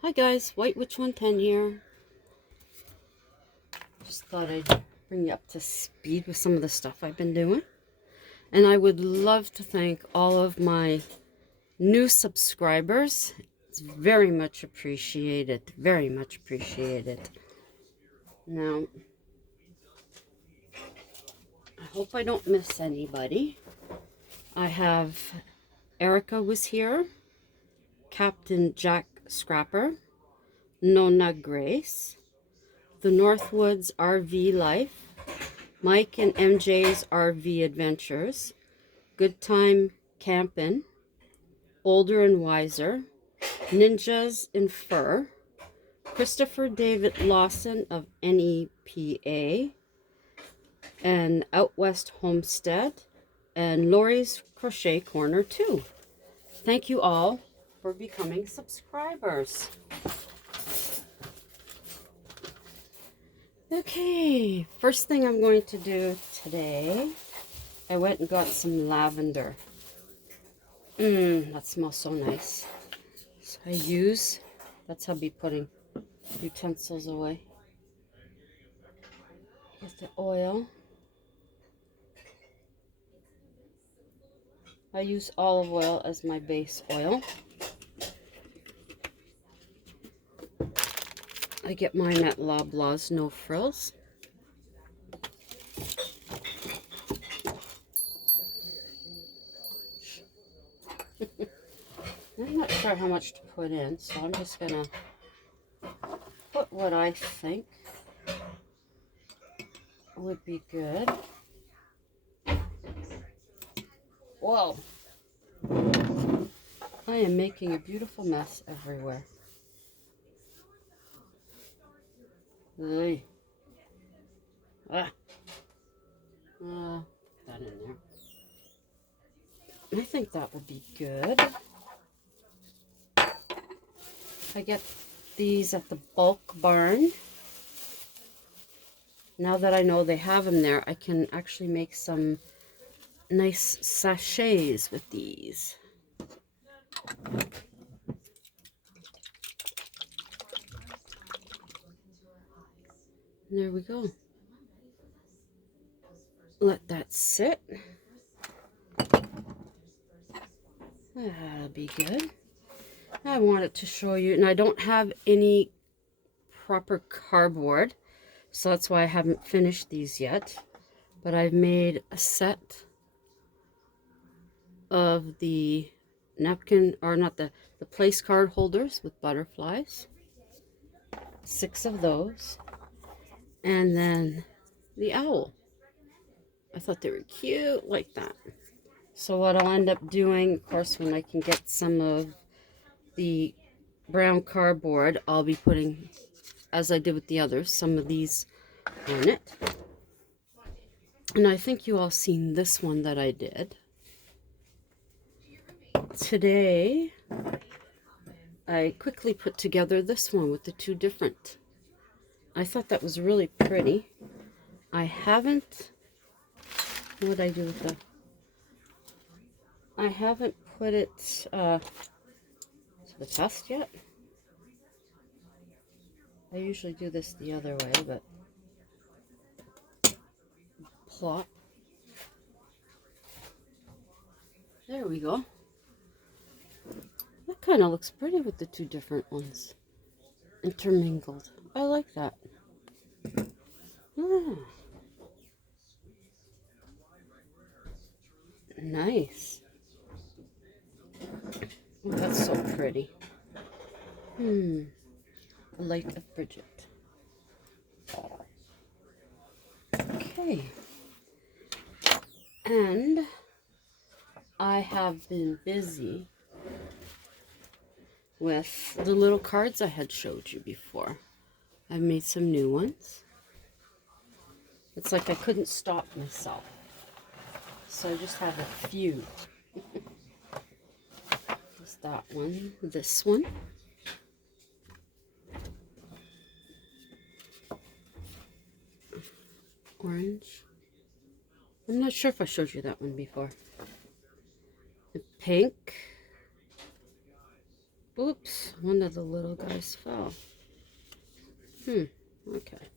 Hi guys, White Witch 110 here. Just thought I'd bring you up to speed with some of the stuff I've been doing. And I would love to thank all of my new subscribers. It's very much appreciated. Very much appreciated. Now, I hope I don't miss anybody. I have Erica was here, Captain Jack Scrapper, Nona Grace, the Northwoods RV Life, Mike and MJ's RV Adventures, Good Time Campin', Older and Wiser, Ninjas in Fur, Christopher David Lawson of NEPA, and Out West Homestead, and Lori's Crochet Corner 2. Thank you all for becoming subscribers. Okay, first thing I'm going to do today, I went and got some lavender. That smells so nice. So that's how I'll be putting utensils away. Here's the oil. I use olive oil as my base oil. I get mine at Loblaws No Frills. I'm not sure how much to put in, so I'm just gonna put what I think would be good. Whoa! I am making a beautiful mess everywhere. Hey. That in there. I think that would be good. I get these at the Bulk Barn. Now that I know they have them there, I can actually make some nice sachets with these. There we go. Let that sit. That'll be good. I wanted to show you, and I don't have any proper cardboard, so that's why I haven't finished these yet. But I've made a set of the napkin, or not the place card holders with butterflies. 6 of those. And then the owl. I thought they were cute like that. So what I'll end up doing, of course, when I can get some of the brown cardboard, I'll be putting, as I did with the others, some of these on it. And I think you all seen this one that I did. Today, I quickly put together this one with the 2 different. I thought that was really pretty. I haven't, what did I do with the, I haven't put it to the test yet. I usually do this the other way, but plop. There we go. That kind of looks pretty with the 2 different ones intermingled. I like that. Ah. Nice. Oh, that's so pretty. The Light of Bridget. Okay. And I have been busy with the little cards I had showed you before. I've made some new ones. It's like I couldn't stop myself. So I just have a few. There's that one, this one. Orange. I'm not sure if I showed you that one before. The pink. Oops, one of the little guys fell. Okay.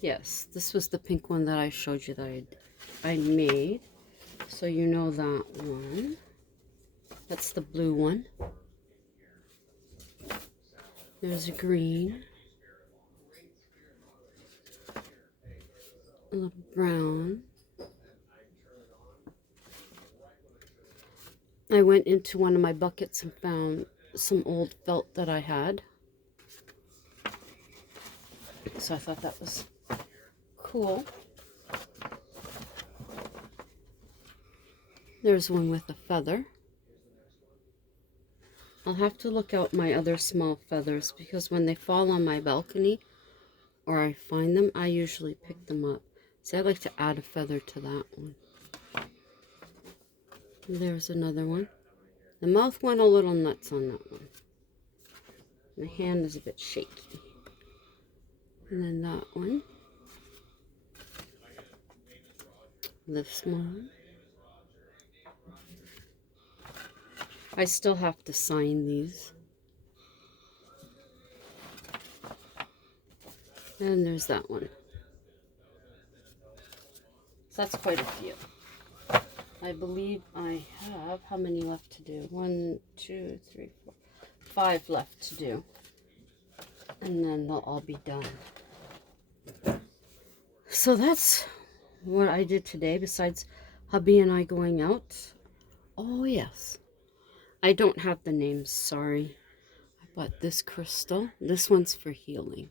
Yes, this was the pink one that I showed you that I made. So you know that one. That's the blue one. There's a green. A little brown. I went into one of my buckets and found some old felt that I had. So I thought that was cool. There's one with a feather. I'll have to look out my other small feathers because when they fall on my balcony or I find them, I usually pick them up. So I'd like to add a feather to that one. There's another one. The mouth went a little nuts on that one. My hand is a bit shaky. And then that one. This one. I still have to sign these. And there's that one. So that's quite a few. I believe I have, how many left to do? 1, 2, 3, 4, 5 left to do. And then they'll all be done. So that's what I did today besides hubby and I going out. Oh yes. I don't have the names, sorry. I bought this crystal. This one's for healing.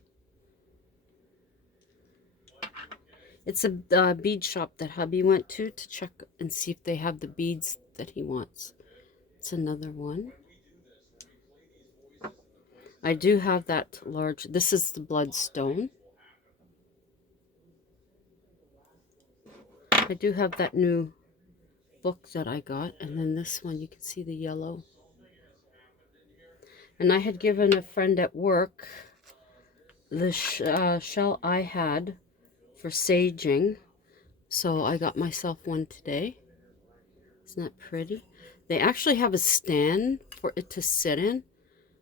It's a bead shop that hubby went to check and see if they have the beads that he wants. It's another one. I do have that large, this is the bloodstone. I do have that new book that I got, and then this one, you can see the yellow. And I had given a friend at work the shell I had for saging, so I got myself one today. Isn't that pretty? They actually have a stand for it to sit in,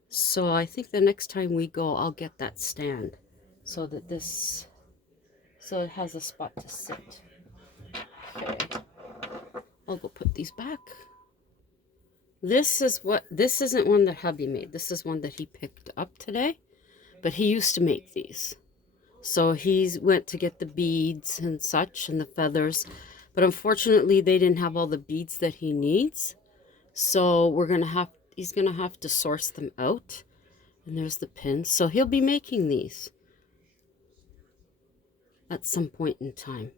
so I think the next time we go, I'll get that stand so that this, so it has a spot to sit. Okay, I'll go put these back. This isn't one that hubby made. This is one that he picked up today, but he used to make these. So he went to get the beads and such and the feathers, but unfortunately they didn't have all the beads that he needs. So he's gonna have to source them out. And there's the pins. So he'll be making these at some point in time.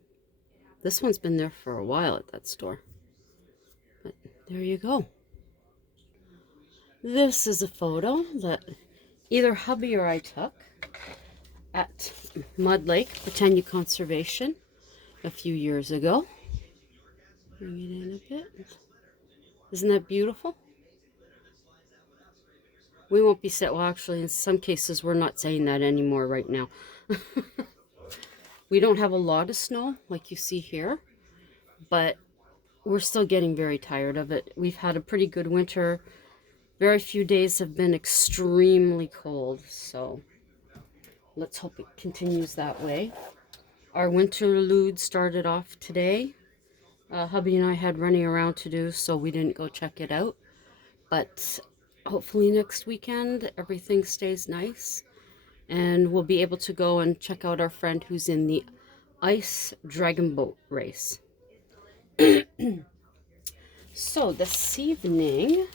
This one's been there for a while at that store. But there you go. This is a photo that either hubby or I took at Mud Lake Britannia Conservation a few years ago. Bring it in a bit. Isn't that beautiful? We won't be set. Well, actually, in some cases, we're not saying that anymore right now. We don't have a lot of snow like you see here, but we're still getting very tired of it. We've had a pretty good winter. Very few days have been extremely cold, so let's hope it continues that way. Our winterlude started off today. Hubby and I had running around to do, so we didn't go check it out. But hopefully next weekend everything stays nice and we'll be able to go and check out our friend who's in the ice dragon boat race. So this evening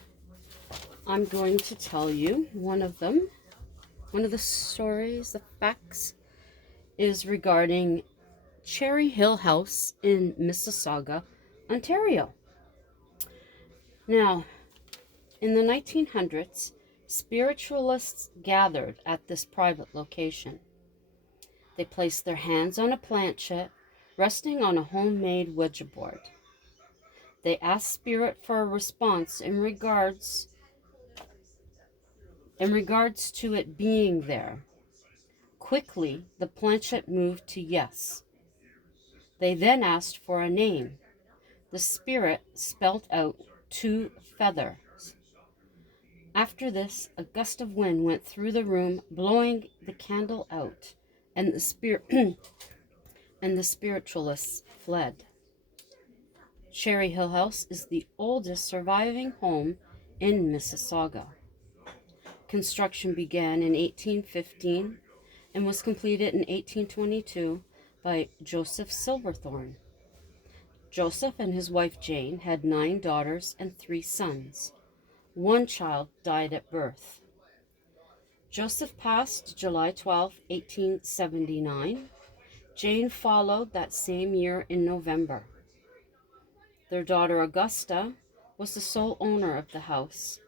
I'm going to tell you one of the stories, the facts, is regarding Cherry Hill House in Mississauga, Ontario. Now, in the 1900s, spiritualists gathered at this private location. They placed their hands on a planchette, resting on a homemade Ouija board. They asked Spirit for a response in regards to it being there. Quickly, the planchette moved to yes. They then asked for a name. The Spirit spelled out 2 feathers. After this, a gust of wind went through the room, blowing the candle out, and the spirit and the spiritualists fled. Cherry Hill House is the oldest surviving home in Mississauga. Construction began in 1815 and was completed in 1822 by Joseph Silverthorne. Joseph and his wife Jane had 9 daughters and 3 sons. One child died at birth. Joseph passed July 12, 1879. Jane followed that same year in November. Their daughter Augusta was the sole owner of the house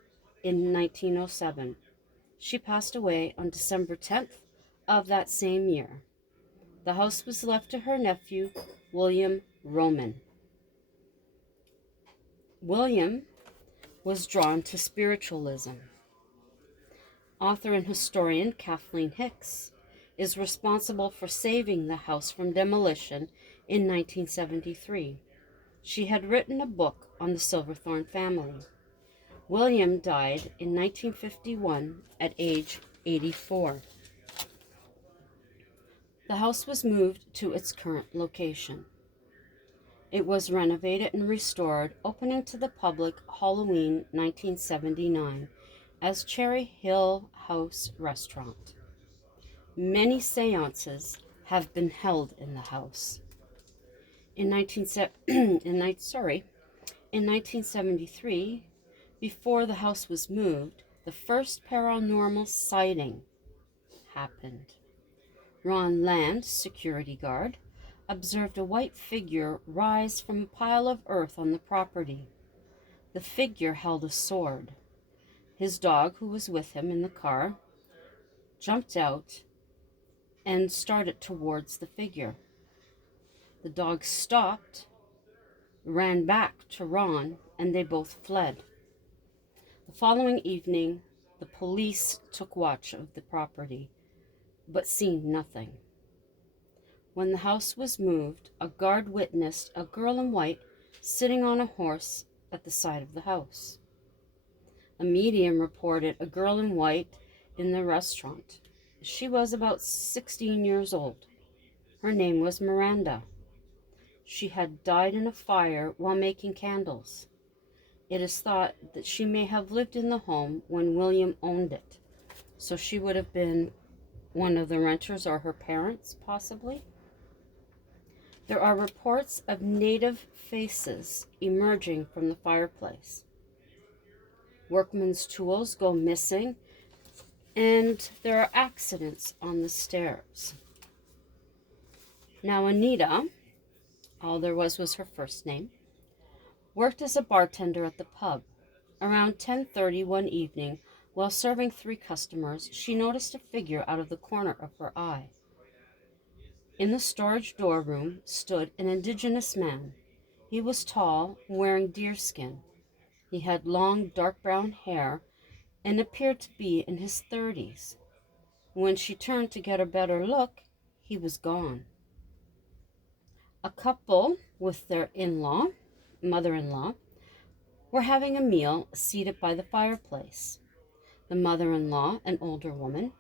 in 1907. She passed away on December 10th of that same year. The house was left to her nephew, William Roman. William was drawn to spiritualism. Author and historian Kathleen Hicks is responsible for saving the house from demolition in 1973. She had written a book on the Silverthorne family. William died in 1951 at age 84. The house was moved to its current location. It was renovated and restored, opening to the public Halloween 1979 as Cherry Hill House Restaurant. Many seances have been held in the house. In 1973, before the house was moved, the first paranormal sighting happened. Ron Land, security guard, observed a white figure rise from a pile of earth on the property. The figure held a sword. His dog, who was with him in the car, jumped out and started towards the figure. The dog stopped, ran back to Ron, and they both fled. The following evening, the police took watch of the property, but seen nothing. When the house was moved, a guard witnessed a girl in white sitting on a horse at the side of the house. A medium reported a girl in white in the restaurant. She was about 16 years old. Her name was Miranda. She had died in a fire while making candles. It is thought that she may have lived in the home when William owned it. So she would have been one of the renters or her parents, possibly. There are reports of native faces emerging from the fireplace. Workmen's tools go missing, and there are accidents on the stairs. Now, Anita, all there was her first name, worked as a bartender at the pub. Around 10:30 one evening, while serving 3 customers, she noticed a figure out of the corner of her eye. In the storage door room stood an indigenous man. He was tall, wearing deerskin. He had long, dark brown hair and appeared to be in his 30s. When she turned to get a better look, he was gone. A couple with their mother-in-law, were having a meal seated by the fireplace. The mother-in-law, an older woman,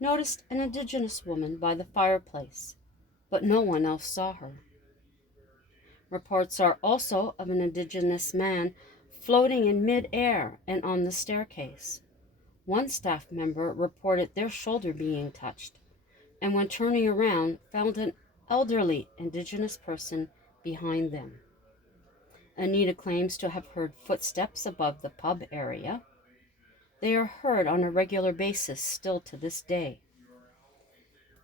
noticed an indigenous woman by the fireplace, but no one else saw her. Reports are also of an indigenous man floating in mid-air and on the staircase. One staff member reported their shoulder being touched, and when turning around, found an elderly indigenous person behind them. Anita claims to have heard footsteps above the pub area. They are heard on a regular basis still to this day.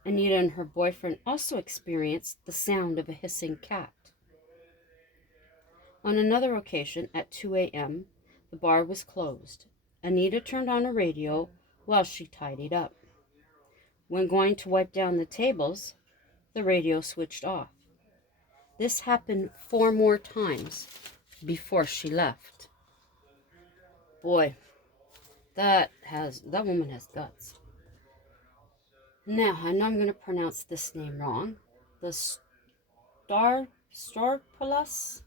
Anita and her boyfriend also experienced the sound of a hissing cat. On another occasion, at 2 a.m., the bar was closed. Anita turned on a radio while she tidied up. When going to wipe down the tables, the radio switched off. This happened 4 more times before she left. Boy, that woman has guts. Now, I know I'm going to pronounce this name wrong. The Staropoulos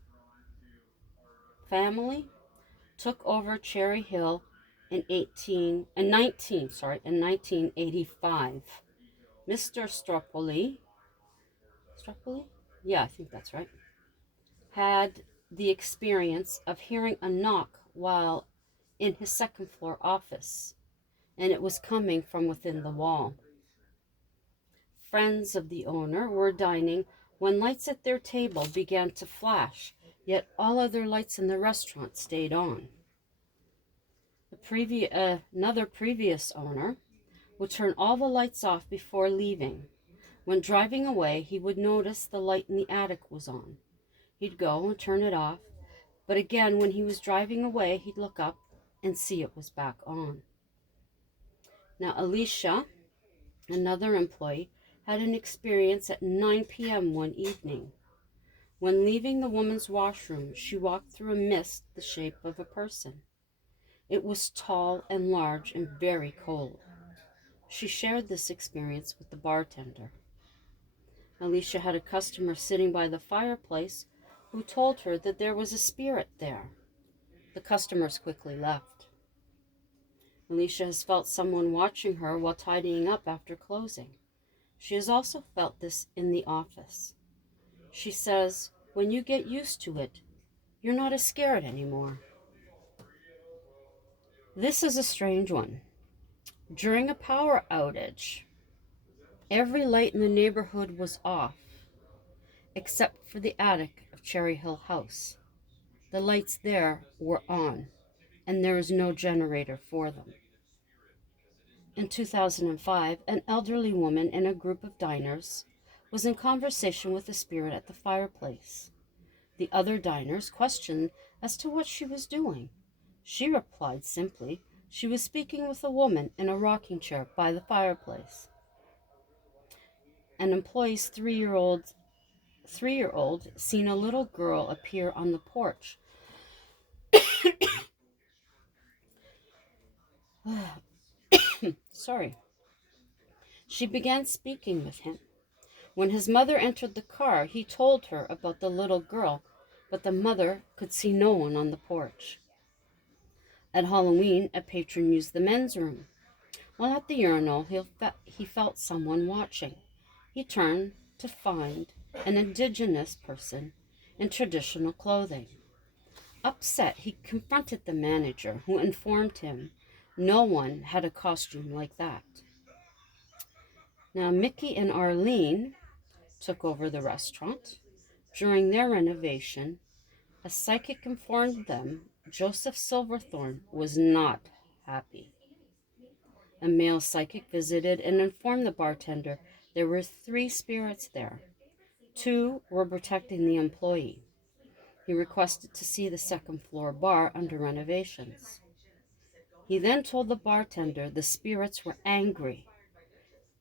family took over Cherry Hill in 1985. Mr. Stropoli? Yeah, I think that's right, had the experience of hearing a knock while in his second floor office, and it was coming from within the wall. Friends of the owner were dining when lights at their table began to flash, yet all other lights in the restaurant stayed on. Another previous owner would turn all the lights off before leaving. When driving away, he would notice the light in the attic was on. He'd go and turn it off, but again, when he was driving away, he'd look up and see it was back on. Now, Alicia, another employee, had an experience at 9 p.m. one evening. When leaving the woman's washroom, she walked through a mist the shape of a person. It was tall and large and very cold. She shared this experience with the bartender. Alicia had a customer sitting by the fireplace who told her that there was a spirit there. The customers quickly left. Alicia has felt someone watching her while tidying up after closing. She has also felt this in the office. She says, when you get used to it, you're not as scared anymore. This is a strange one. During a power outage, every light in the neighborhood was off, except for the attic of Cherry Hill House. The lights there were on, and there is no generator for them. In 2005, an elderly woman in a group of diners was in conversation with a spirit at the fireplace. The other diners questioned as to what she was doing. She replied simply, she was speaking with a woman in a rocking chair by the fireplace. An employee's three-year-old seen a little girl appear on the porch. Sorry. She began speaking with him. When his mother entered the car, he told her about the little girl, but the mother could see no one on the porch. At Halloween, a patron used the men's room. While at the urinal, he felt someone watching. He turned to find an indigenous person in traditional clothing. Upset, he confronted the manager, who informed him no one had a costume like that. Now, Mickey and Arlene took over the restaurant. During their renovation, a psychic informed them Joseph Silverthorne was not happy. A male psychic visited and informed the bartender there were 3 spirits there. 2 were protecting the employee. He requested to see the second floor bar under renovations. He then told the bartender the spirits were angry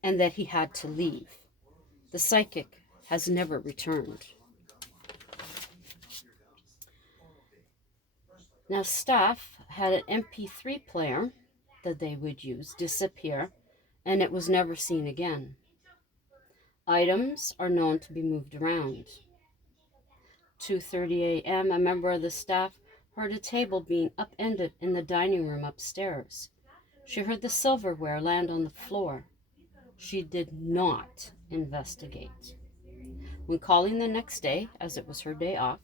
and that he had to leave. The psychic has never returned. Now, staff had an MP3 player that they would use disappear, and it was never seen again. Items are known to be moved around. 2:30 a.m., a member of the staff heard a table being upended in the dining room upstairs. She heard the silverware land on the floor. She did not investigate. When calling the next day, as it was her day off,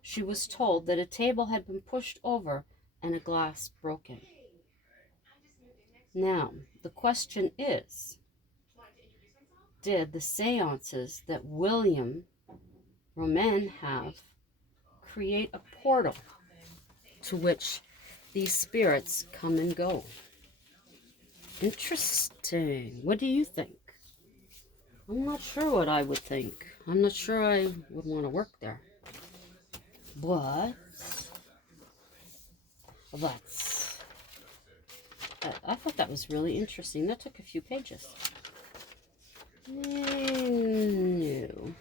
she was told that a table had been pushed over and a glass broken. Now, the question is, did the seances that William Roman have create a portal to which these spirits come and go? Interesting. What do you think? I'm not sure what I would think. I'm not sure I would want to work there. But that's... I thought that was really interesting. That took a few pages. No.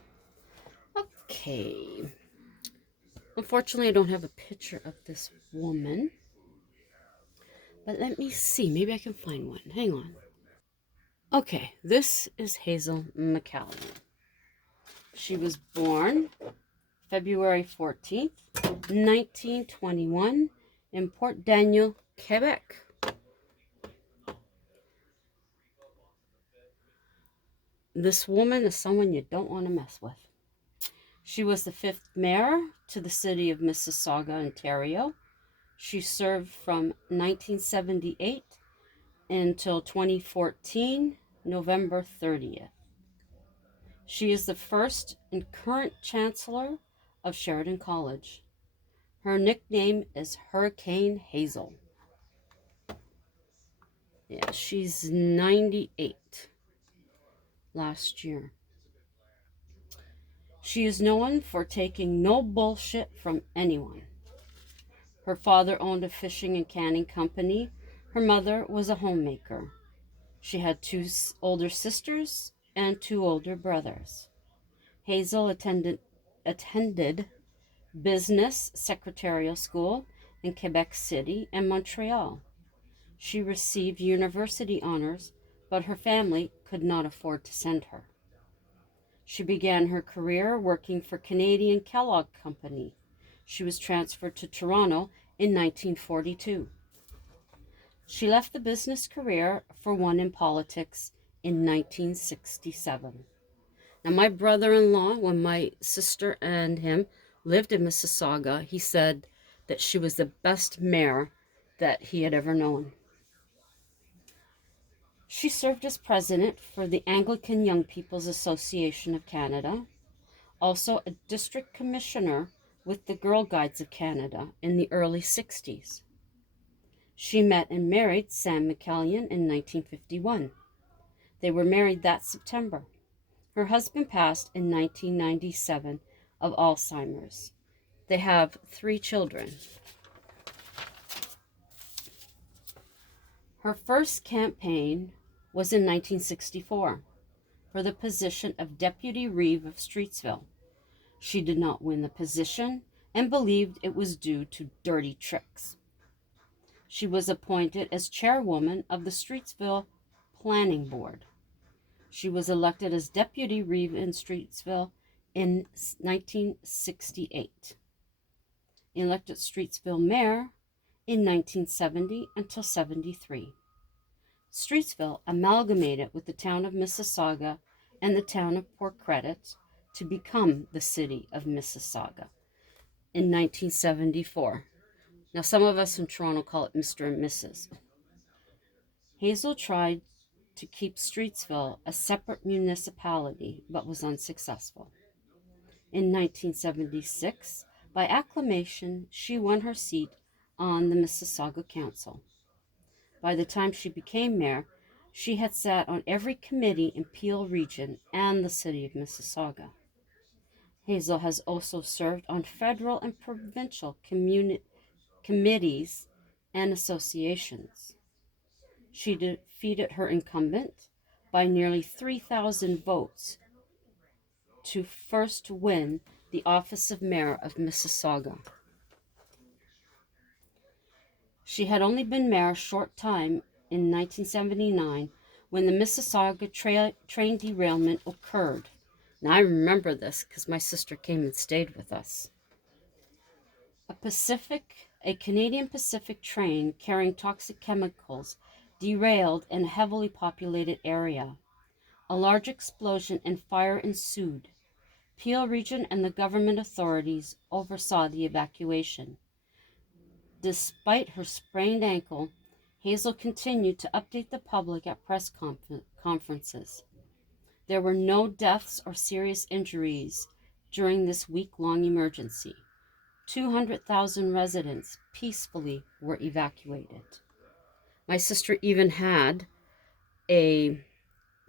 Okay. Unfortunately, I don't have a picture of this woman. But let me see. Maybe I can find one. Hang on. Okay, this is Hazel McCallum. She was born February 14th, 1921 in Port Daniel, Quebec. This woman is someone you don't want to mess with. She was the fifth mayor to the city of Mississauga, Ontario. She served from 1978 until 2014, November 30th. She is the first and current chancellor of Sheridan College. Her nickname is Hurricane Hazel. Yeah, she's 98 last year. She is known for taking no bullshit from anyone. Her father owned a fishing and canning company. Her mother was a homemaker. She had two older sisters and two older brothers. Hazel attended business secretarial school in Quebec City and Montreal. She received university honors, but her family could not afford to send her. She began her career working for Canadian Kellogg Company. She was transferred to Toronto in 1942. She left the business career for one in politics in 1967. Now, my brother-in-law, when my sister and him lived in Mississauga, he said that she was the best mayor that he had ever known. She served as president for the Anglican Young People's Association of Canada, also a district commissioner with the Girl Guides of Canada in the early 60s. She met and married Sam McCallion in 1951. They were married that September. Her husband passed in 1997 of Alzheimer's. They have 3 children. Her first campaign was in 1964 for the position of Deputy Reeve of Streetsville. She did not win the position and believed it was due to dirty tricks. She was appointed as chairwoman of the Streetsville Planning Board. She was elected as Deputy Reeve in Streetsville in 1968. Elected Streetsville Mayor in 1970 until 73. Streetsville amalgamated with the town of Mississauga and the town of Port Credit to become the city of Mississauga in 1974. Now, some of us in Toronto call it Mr. and Mrs. Hazel tried to keep Streetsville a separate municipality, but was unsuccessful. In 1976, by acclamation, she won her seat on the Mississauga Council. By the time she became mayor, she had sat on every committee in Peel Region and the city of Mississauga. Hazel has also served on federal and provincial committees and associations. She defeated her incumbent by nearly 3,000 votes to first win the office of mayor of Mississauga. She had only been mayor a short time in 1979 when the Mississauga train derailment occurred. Now I remember this because my sister came and stayed with us. A Canadian Pacific train carrying toxic chemicals derailed in a heavily populated area. A large explosion and fire ensued. Peel Region and the government authorities oversaw the evacuation. Despite her sprained ankle, Hazel continued to update the public at press conferences. There were no deaths or serious injuries during this week-long emergency. 200,000 residents peacefully were evacuated. My sister even had a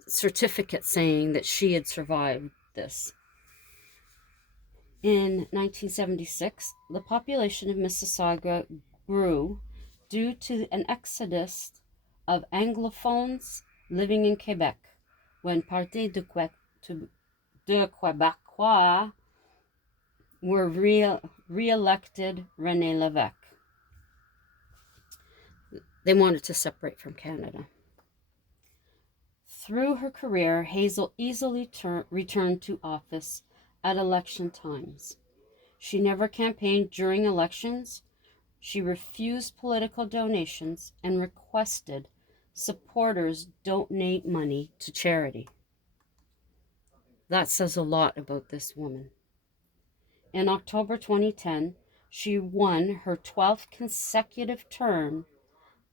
certificate saying that she had survived this. In 1976, the population of Mississauga grew due to an exodus of Anglophones living in Quebec when Parti de Québécois were re-elected René Lévesque. They wanted to separate from Canada. Through her career, Hazel easily returned to office at election times. She never campaigned during elections. She refused political donations and requested supporters donate money to charity. That says a lot about this woman. In October 2010, she won her 12th consecutive term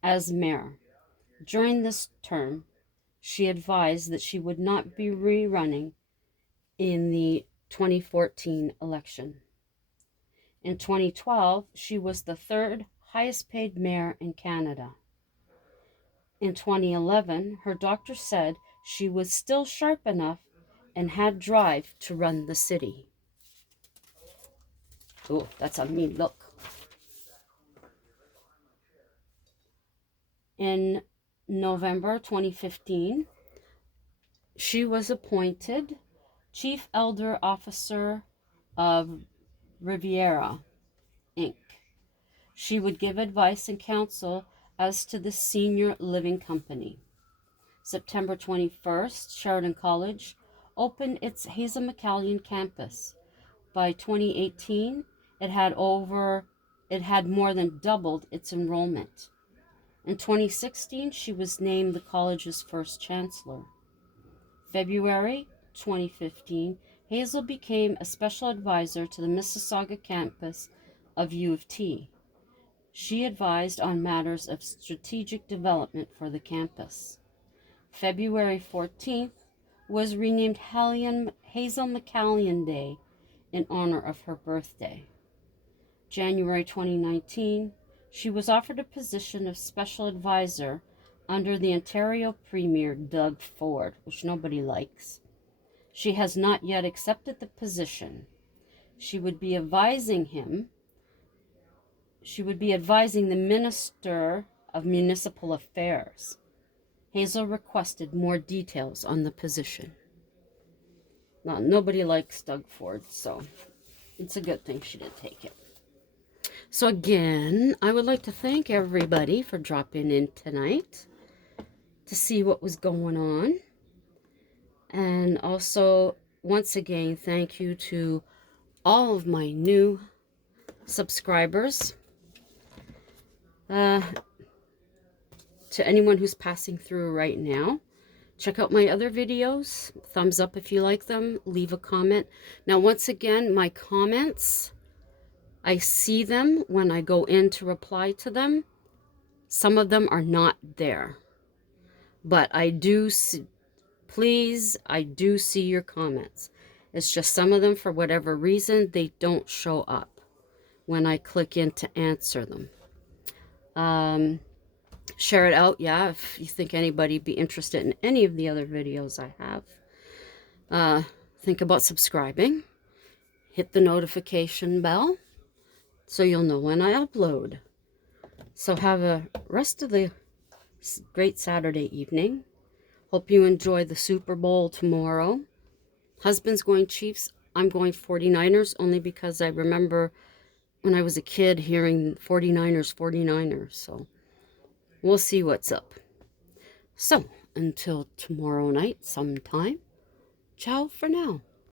as mayor. During this term, she advised that she would not be rerunning in the 2014 election. In 2012, she was the third highest paid mayor in Canada. In 2011, her doctor said she was still sharp enough and had drive to run the city. Oh, that's a mean look. In November 2015, she was appointed Chief Elder Officer of Riviera, Inc. She would give advice and counsel as to the senior living company. September 21st, Sheridan College opened its Hazel McCallion campus. By 2018, it had more than doubled its enrollment. In 2016, she was named the college's first chancellor. February 2015, Hazel became a special advisor to the Mississauga campus of U of T. She advised on matters of strategic development for the campus. February 14th was renamed Hazel McCallion Day in honor of her birthday. January 2019, she was offered a position of special advisor under the Ontario Premier Doug Ford, which nobody likes. She has not yet accepted the position. She would be advising the Minister of Municipal Affairs. Hazel requested more details on the position. Now, nobody likes Doug Ford, so it's a good thing she didn't take it. So again, I would like to thank everybody for dropping in tonight to see what was going on. And also, once again, thank you to all of my new subscribers. To anyone who's passing through right now, check out my other videos. Thumbs up if you like them. Leave a comment. Now, once again, my comments, I see them when I go in to reply to them. Some of them are not there. But I do see, please, I do see your comments. It's just some of them, for whatever reason, they don't show up when I click in to answer them. Share it out, yeah, if you think anybody be interested in any of the other videos I have. Think about subscribing. Hit the notification bell so you'll know when I upload. So have a rest of the great Saturday evening. Hope you enjoy the Super Bowl tomorrow. Husband's going Chiefs. I'm going 49ers only because I remember when I was a kid hearing 49ers. So we'll see what's up. So until tomorrow night sometime, ciao for now.